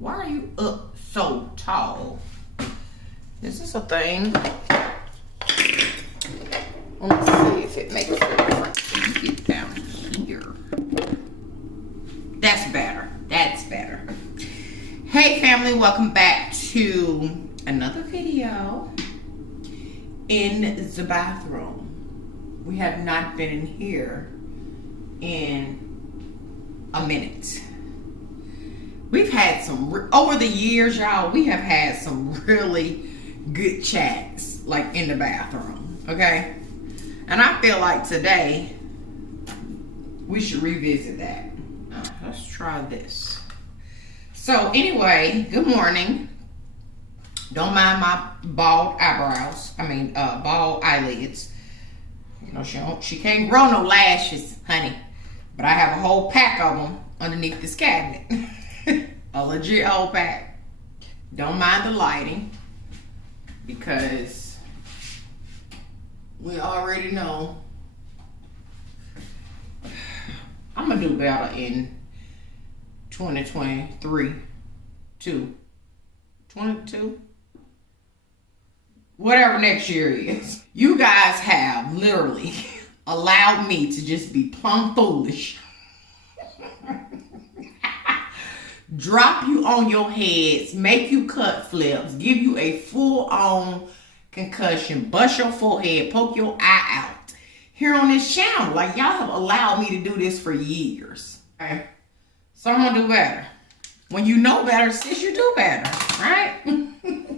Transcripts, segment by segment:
Why are you up so tall? Is this a thing? Let me see if it makes a difference. You get down here. That's better. That's better. Hey family, welcome back to another video in the bathroom. We have not been in here in a minute. We've had some, over the years, y'all, we have had some really good chats, like in the bathroom, okay? And I feel like today, we should revisit that. Let's try this. So anyway, good morning. Don't mind my bald eyebrows. Bald eyelids. You know, she can't grow no lashes, honey. But I have a whole pack of them underneath this cabinet. A legit whole pack. Don't mind the lighting, because we already know I'm gonna do better in 2023, 22, whatever next year is. You guys have literally allowed me to just be plumb foolish. Drop you on your heads, make you cut flips, give you a full-on concussion, bust your forehead, poke your eye out here on this channel. Like, y'all have allowed me to do this for years. Okay? So I'm gonna do better. When you know better, sis, you do better, right?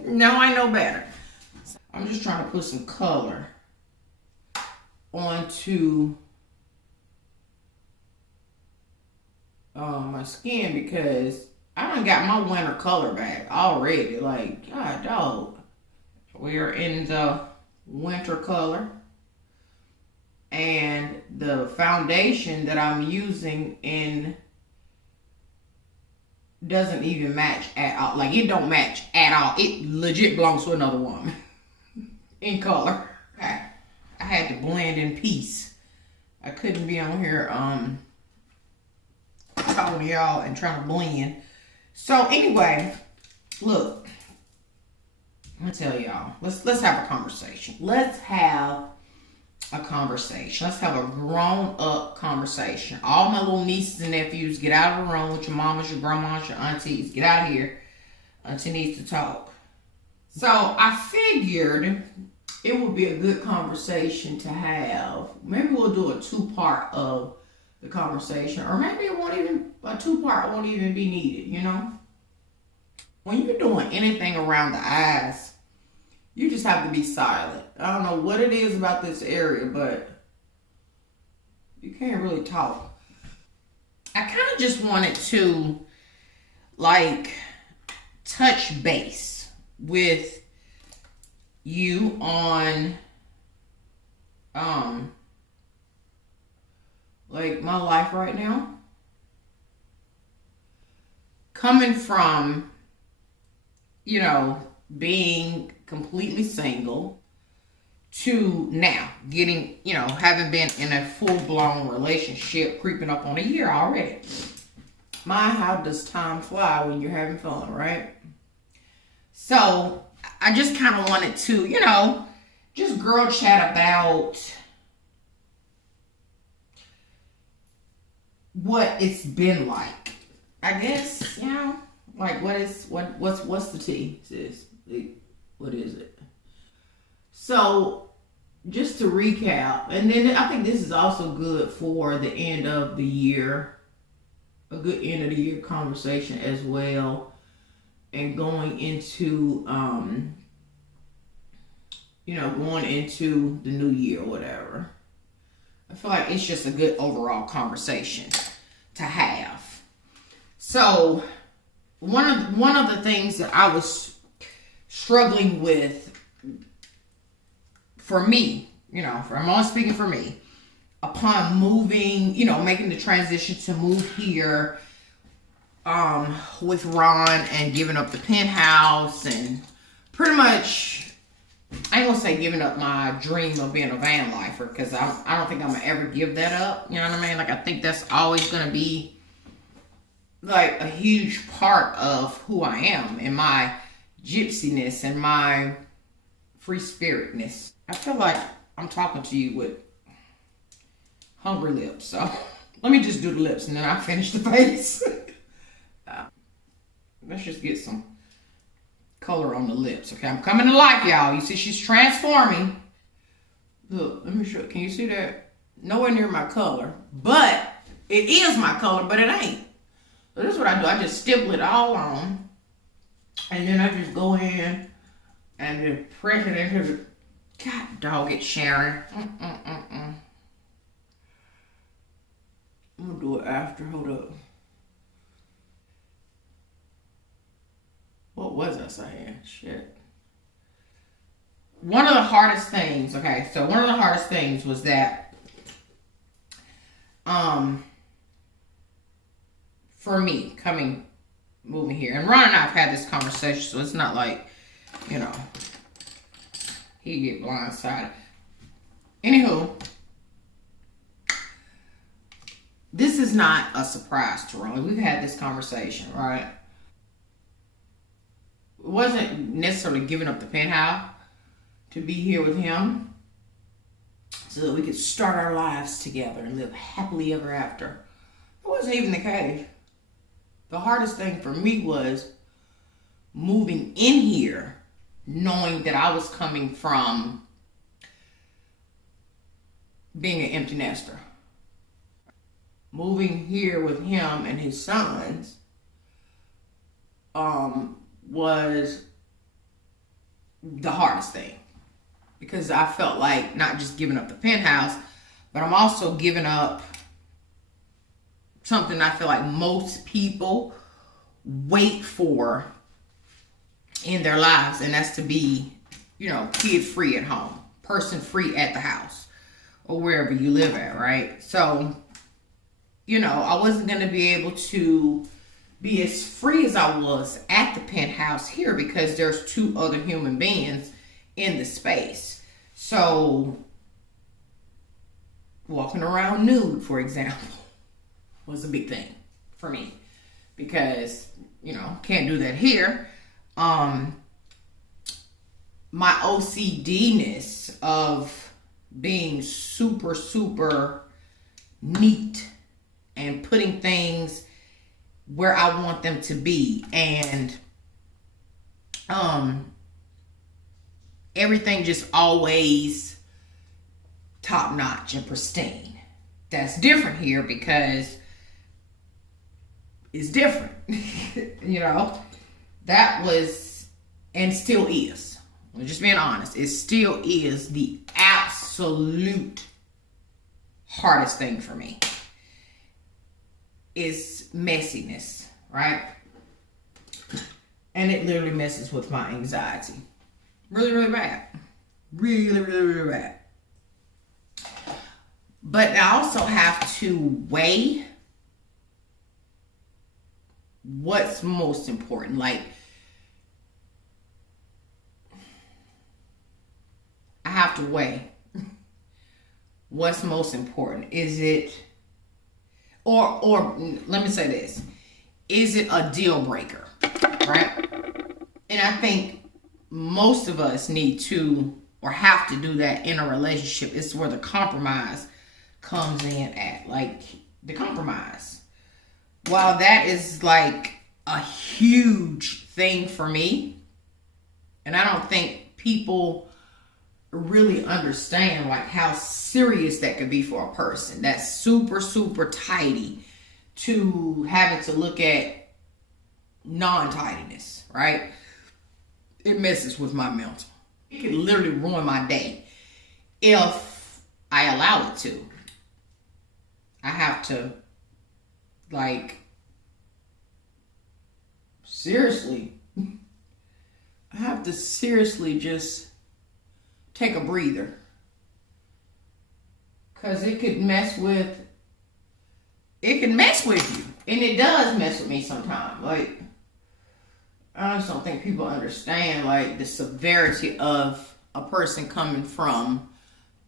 No, I know better. I'm just trying to put some color onto my skin, because I done got my winter color back already. Like, God, dog. We're in the winter color, and the foundation that I'm using doesn't even match at all. Like, it don't match at all. It legit belongs to another woman in color. I had to blend in peace. I couldn't be on here talking to y'all and trying to blend. So anyway, look, I'm gonna tell y'all, let's have a conversation. Let's have a conversation. Let's have a grown-up conversation. All my little nieces and nephews, get out of the room with your mamas, your grandmas, your aunties. Get out of here. Auntie needs to talk. So I figured it would be a good conversation to have. Maybe we'll do a two-part of the conversation, or maybe it won't even, a two-part won't even be needed, you know? When you're doing anything around the eyes, you just have to be silent. I don't know what it is about this area, but you can't really talk. I kind of just wanted to, like, touch base with you on, like, my life right now. Coming from, you know, being completely single to now getting, you know, having been in a full-blown relationship, creeping up on a year already. My, how does time fly when you're having fun, right? So I just kind of wanted to, you know, just girl chat about what it's been like. I guess, you know, like, what's the tea, sis? What is it? So, just to recap, and then I think this is also good for the end of the year, a good end of the year conversation as well, and going into, you know, going into the new year or whatever. I feel like it's just a good overall conversation to have. So, one of the things that I was struggling with, for me, you know, I'm only speaking for me, upon moving, you know, making the transition to move here with Ron and giving up the penthouse and pretty much, I ain't gonna say giving up my dream of being a van lifer, because I don't think I'm gonna ever give that up. You know what I mean? Like, I think that's always gonna be like a huge part of who I am and my gypsiness and my free spiritness. I feel like I'm talking to you with hungry lips. So let me just do the lips and then I'll finish the face. Let's just get some color on the lips. Okay, I'm coming to life, y'all. You see she's transforming. Look, let me show you. Can you see that? Nowhere near my color. But it is my color, but it ain't. So this is what I do. I just stipple it all on. And then I just go in and just press it into the... God dog it, Sharon. I'm going to do it after. Hold up. What was I saying? Shit. One of the hardest things, okay, so one of the hardest things was that, for me, moving here, and Ron and I have had this conversation, so it's not like, you know, he get blindsided. Anywho, this is not a surprise to Ron. We've had this conversation, right? It wasn't necessarily giving up the penthouse to be here with him so that we could start our lives together and live happily ever after. It wasn't even the case. The hardest thing for me was moving in here knowing that I was coming from being an empty nester. Moving here with him and his sons was the hardest thing, because I felt like not just giving up the penthouse, but I'm also giving up something I feel like most people wait for in their lives, and that's to be, you know, kid-free at home, person-free at the house, or wherever you live at, right? So, you know, I wasn't going to be able to be as free as I was at the penthouse here because there's two other human beings in the space. So, walking around nude, for example, was a big thing for me because, you know, can't do that here. My OCD-ness of being super, super neat and putting things where I want them to be, and everything just always top notch and pristine. That's different here because it's different. You know, that was and still is. I'm just being honest. It still is the absolute hardest thing for me. Is messiness, right? And it literally messes with my anxiety. Really, really bad. Really, really, really bad. But I also have to weigh what's most important. Like, I have to weigh what's most important. Is it, or let me say this, is it a deal breaker, right? And I think most of us need to or have to do that in a relationship. It's where the compromise comes in at, like the compromise. While that is like a huge thing for me, and I don't think people really understand like how serious that could be for a person that's super, super tidy to having to look at non-tidiness, right? It messes with my mental. It could literally ruin my day if I allow it to. I have to, like, seriously, I have to seriously just take a breather. Because it could mess with you. And it does mess with me sometimes. Like, I just don't think people understand, like, the severity of a person coming from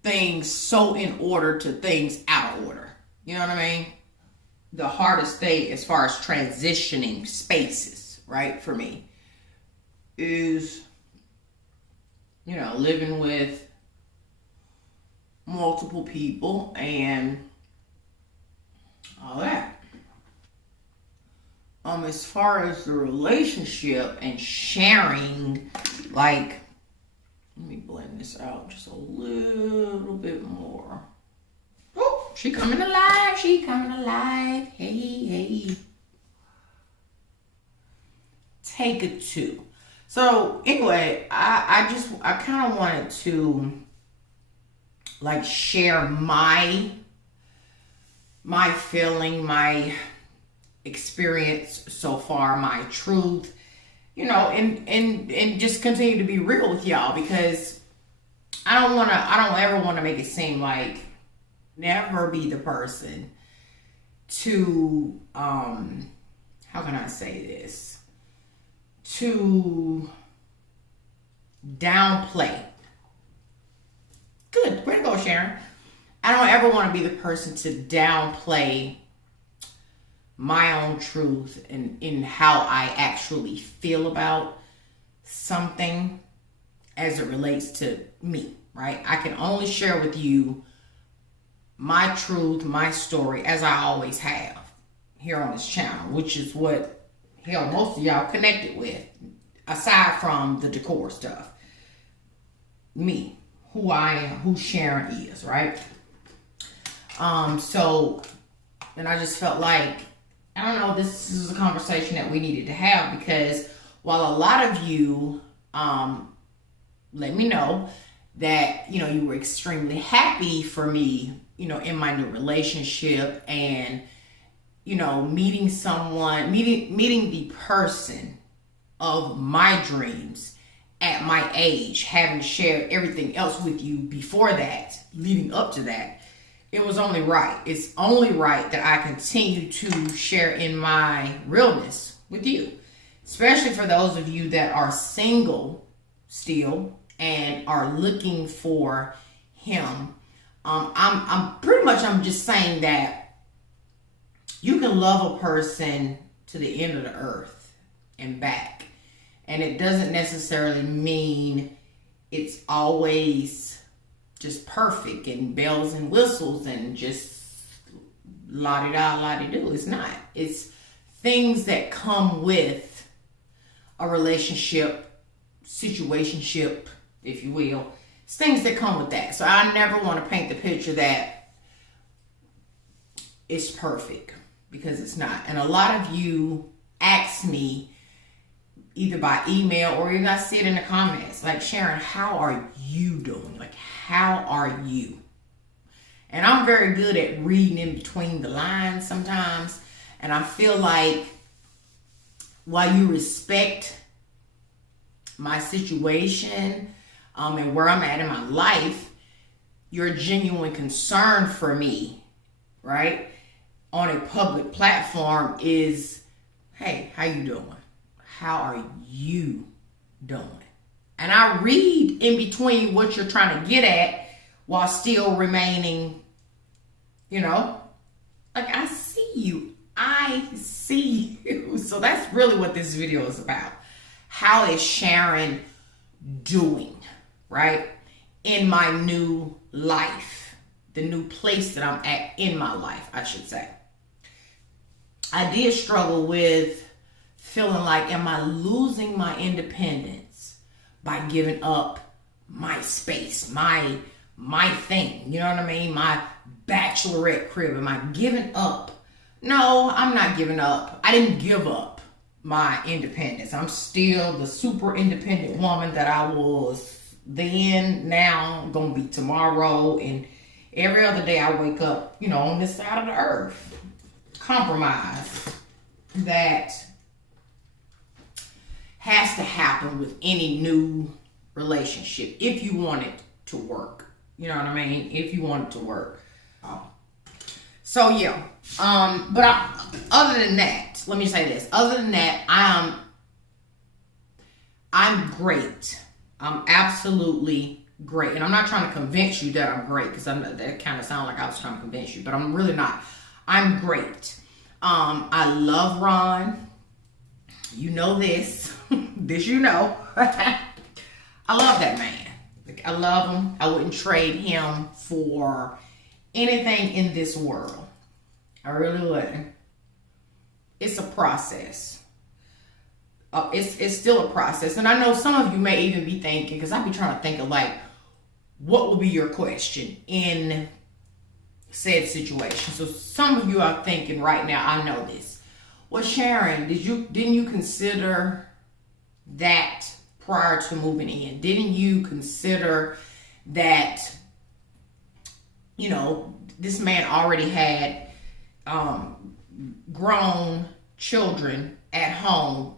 things so in order to things out of order. You know what I mean? the hardest thing as far as transitioning spaces, right, for me, is, you know, living with multiple people and all that. As far as the relationship and sharing, like, let me blend this out just a little bit more. Oh, she coming alive. She coming alive. Hey, hey. Take it two. So anyway, I kind of wanted to like share my feeling, my experience so far, my truth, you know, and just continue to be real with y'all, because I don't ever want to make it seem like never be the person to how can I say this, to downplay. Good, way to go, Sharon. I don't ever want to be the person to downplay my own truth and in how I actually feel about something as it relates to me, right? I can only share with you my truth, my story, as I always have here on this channel, which is what, hell, most of y'all connected with, aside from the decor stuff. Me, who I am, who Sharon is, right? So, and I just felt like, I don't know, this is a conversation that we needed to have, because while a lot of you let me know that, you know, you were extremely happy for me, you know, in my new relationship, and, you know, meeting the person of my dreams at my age, having shared everything else with you before that, leading up to that, it was only right. It's only right that I continue to share in my realness with you, especially for those of you that are single still and are looking for him. I'm just saying that you can love a person to the end of the earth and back. And it doesn't necessarily mean it's always just perfect and bells and whistles and just la-di-da, la-di-do. It's not. It's things that come with a relationship, situationship, if you will. It's things that come with that. So I never want to paint the picture that it's perfect, because it's not. And a lot of you ask me, either by email or even I see it in the comments, like, Sharon, how are you doing? Like, how are you? And I'm very good at reading in between the lines sometimes. And I feel like while you respect my situation and where I'm at in my life, your genuine concern for me, right, on a public platform is, hey, how you doing? How are you doing? And I read in between what you're trying to get at while still remaining, you know, like, I see you. I see you. So that's really what this video is about. How is Sharon doing, right? In my new life, the new place that I'm at in my life, I should say. I did struggle with feeling like, am I losing my independence by giving up my space, my thing? You know what I mean? My bachelorette crib. Am I giving up? No, I'm not giving up. I didn't give up my independence. I'm still the super independent woman that I was then, now, gonna be tomorrow, and every other day I wake up, you know, on this side of the earth. Compromise that has to happen with any new relationship if you want it to work. You know what I mean? If you want it to work. So yeah. Other than that, let me say this. Other than that, I'm great. I'm absolutely great. And I'm not trying to convince you that I'm great, because that kind of sounds like I was trying to convince you, but I'm really not. I'm great. I love Ron. You know this. This you know. I love that man. Like, I love him. I wouldn't trade him for anything in this world. I really wouldn't. It's a process. It's still a process. And I know some of you may even be thinking, because I be trying to think of like, what will be your question in said situation? So some of you are thinking right now, I know this. Well, Sharon, didn't you consider that prior to moving in? Didn't you consider that, you know, this man already had grown children at home,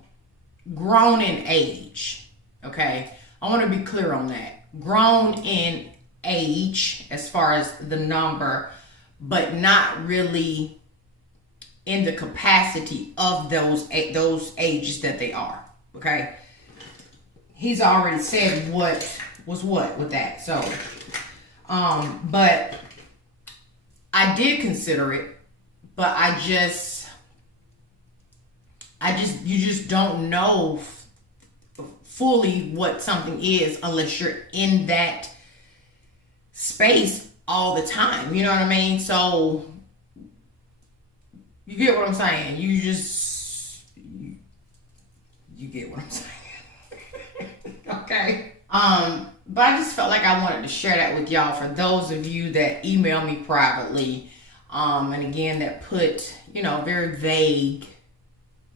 grown in age? Okay, I want to be clear on that. Grown in age as far as the number, but not really in the capacity of those ages that they are. Okay, he's already said what was what with that. So but I did consider it, but you just don't know fully what something is unless you're in that space all the time. You know what I mean? So you get what I'm saying. You get what I'm saying. Okay. But I just felt like I wanted to share that with y'all for those of you that email me privately. And again, that put, you know, very vague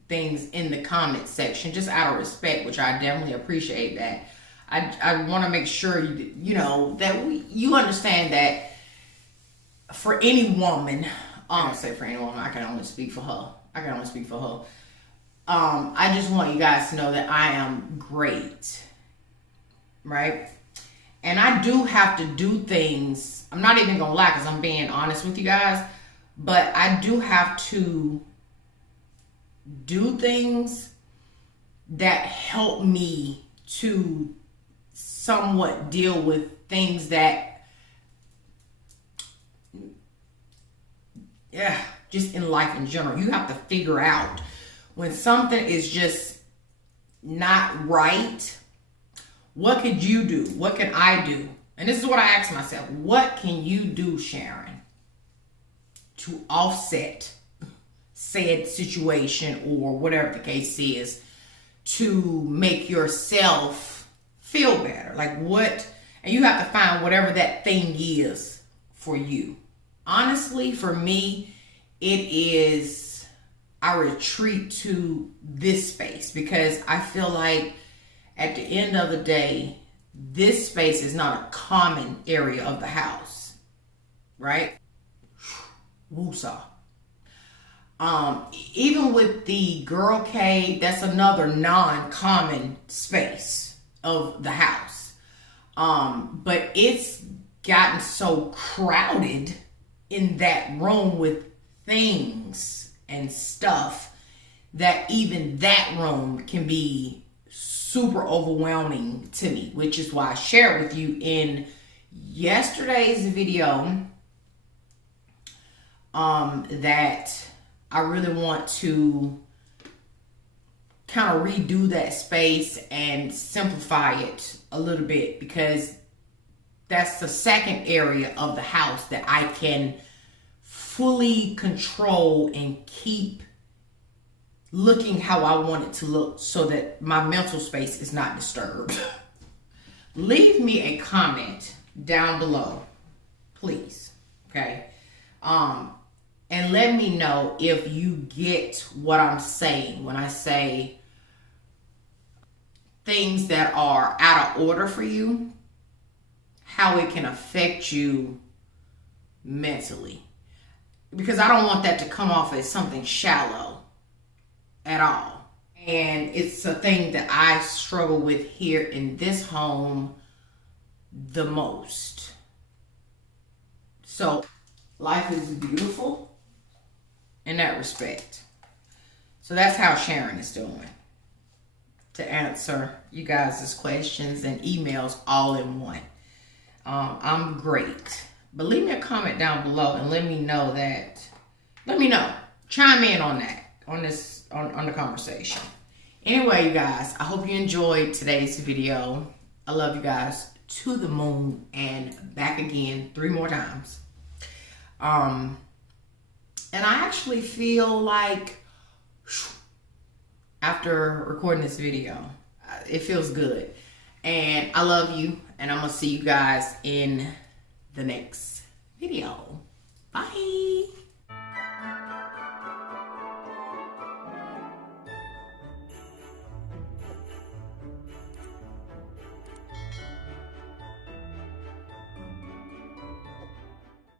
things in the comment section, just out of respect, which I definitely appreciate that. I want to make sure you know that you understand that for any woman, I don't say for any woman, I can only speak for her. I just want you guys to know that I am great, right? And I do have to do things. I'm not even gonna lie, because I'm being honest with you guys, but I do have to do things that help me to somewhat deal with things that, just in life in general. You have to figure out when something is just not right. What could you do? What can I do? And this is what I ask myself. What can you do, Sharon, to offset said situation or whatever the case is, to make yourself feel better? Like what? And you have to find whatever that thing is for you. Honestly, for me, it is, I retreat to this space because I feel like at the end of the day, this space is not a common area of the house, right? Woosah. Even with the girl cave, that's another non-common space of the house. But it's gotten so crowded in that room with things and stuff that even that room can be super overwhelming to me, which is why I shared with you in yesterday's video that I really want to kind of redo that space and simplify it a little bit, because that's the second area of the house that I can fully control and keep looking how I want it to look so that my mental space is not disturbed. Leave me a comment down below, please. Okay. And let me know if you get what I'm saying when I say things that are out of order for you, how it can affect you mentally. Because I don't want that to come off as something shallow at all. And it's a thing that I struggle with here in this home the most. So life is beautiful in that respect. So that's how Sharon is doing, to answer you guys' questions and emails all in one. I'm great. But leave me a comment down below and let me know. chime in on that, on this, on the conversation. Anyway, you guys, I hope you enjoyed today's video. I love you guys to the moon and back again 3 more times. And I actually feel like after recording this video, it feels good. And I love you, and I'm gonna see you guys in the next video. Bye.